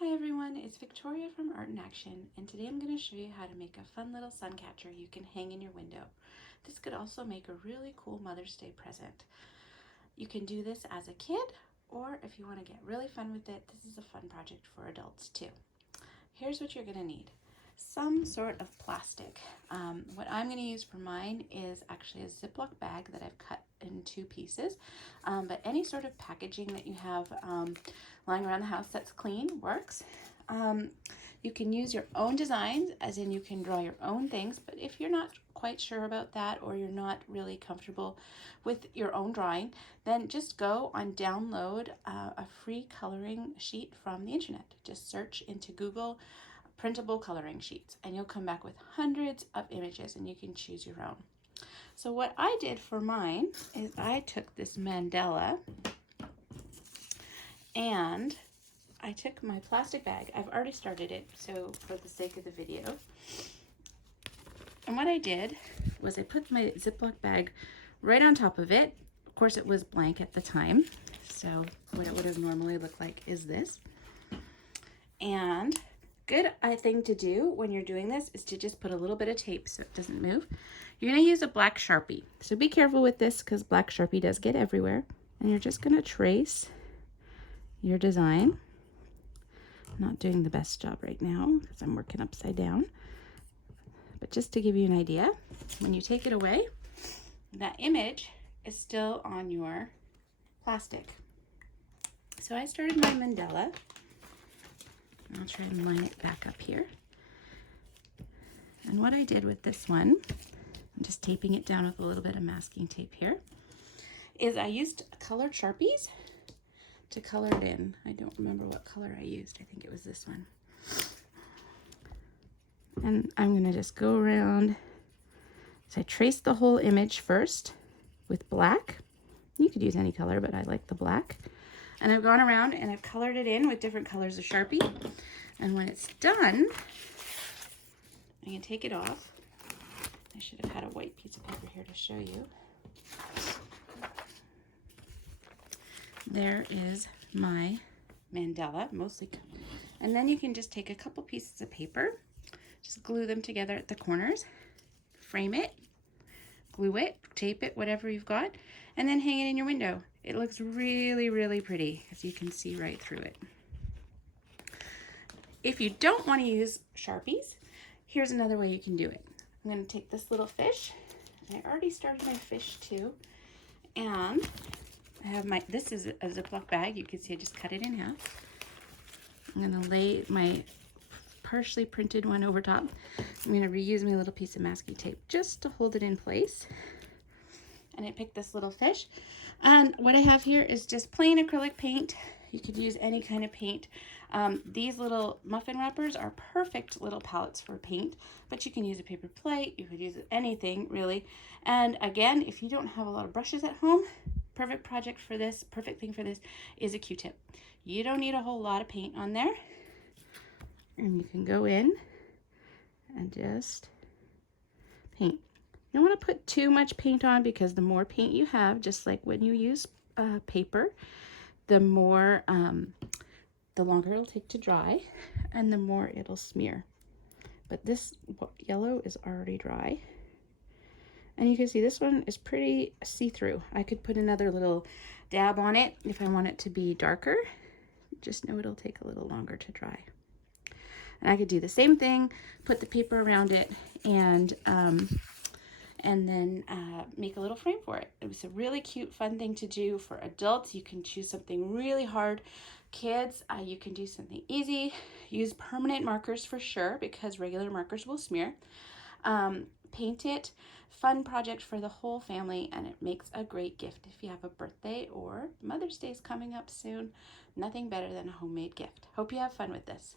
Hi everyone, it's Victoria from Art in Action, and today I'm going to show you how to make a fun little sun catcher you can hang in your window. This could also make a really cool Mother's Day present. You can do this as a kid, or if you want to get really fun with it, this is a fun project for adults too. Here's what you're going to need. Some sort of plastic. What I'm going to use for mine is actually a Ziploc bag that I've cut in two pieces, but any sort of packaging that you have lying around the house that's clean works. You can use your own designs, as in you can draw your own things, but if you're not quite sure about that, or you're not really comfortable with your own drawing, then just go on download a free coloring sheet from the internet. Just search into Google printable coloring sheets and you'll come back with hundreds of images and you can choose your own. So what I did for mine is I took this mandala and I took my plastic bag. I've already started it, so for the sake of the video. And what I did was I put my Ziploc bag right on top of it. Of course, it was blank at the time, so what it would have normally looked like is this. And good thing to do when you're doing this is to just put a little bit of tape so it doesn't move. You're going to use a black Sharpie, so be careful with this because black Sharpie does get everywhere. And you're just going to trace your design. I'm not doing the best job right now because I'm working upside down, but just to give you an idea, when you take it away, that image is still on your plastic. So I started my mandala. I'll try and line it back up here. And what I did with this one, I'm just taping it down with a little bit of masking tape here, is I used colored Sharpies to color it in. I don't remember what color I used. I think it was this one. And I'm gonna just go around. So I traced the whole image first with black. You could use any color, but I like the black. And I've gone around and I've colored it in with different colors of Sharpie. And when it's done, I can take it off. I should have had a white piece of paper here to show you. There is my mandala, mostly. And then you can just take a couple pieces of paper, just glue them together at the corners, frame it, glue it, tape it, whatever you've got, and then hang it in your window. It looks really, really pretty, as you can see right through it. If you don't want to use Sharpies, here's another way you can do it. I'm going to take this little fish, and I already started my fish too, and I have this is a Ziploc bag. You can see I just cut it in half. I'm going to lay my partially printed one over top. I'm going to reuse my little piece of masking tape just to hold it in place. And I picked this little fish. And what I have here is just plain acrylic paint. You could use any kind of paint. These little muffin wrappers are perfect little palettes for paint, but you can use a paper plate. You could use anything really. And again, if you don't have a lot of brushes at home, perfect thing for this is a Q-tip. You don't need a whole lot of paint on there. And you can go in and just paint. You don't want to put too much paint on because the more paint you have, just like when you use paper, the more, the longer it'll take to dry and the more it'll smear. But this yellow is already dry. And you can see this one is pretty see-through. I could put another little dab on it if I want it to be darker. Just know it'll take a little longer to dry. And I could do the same thing, put the paper around it, and then make a little frame for it. It was a really cute, fun thing to do. For adults, you can choose something really hard. Kids, you can do something easy. Use permanent markers for sure, because regular markers will smear. Paint it. Fun project for the whole family, and it makes a great gift if you have a birthday or Mother's Day is coming up soon. Nothing better than a homemade gift. Hope you have fun with this.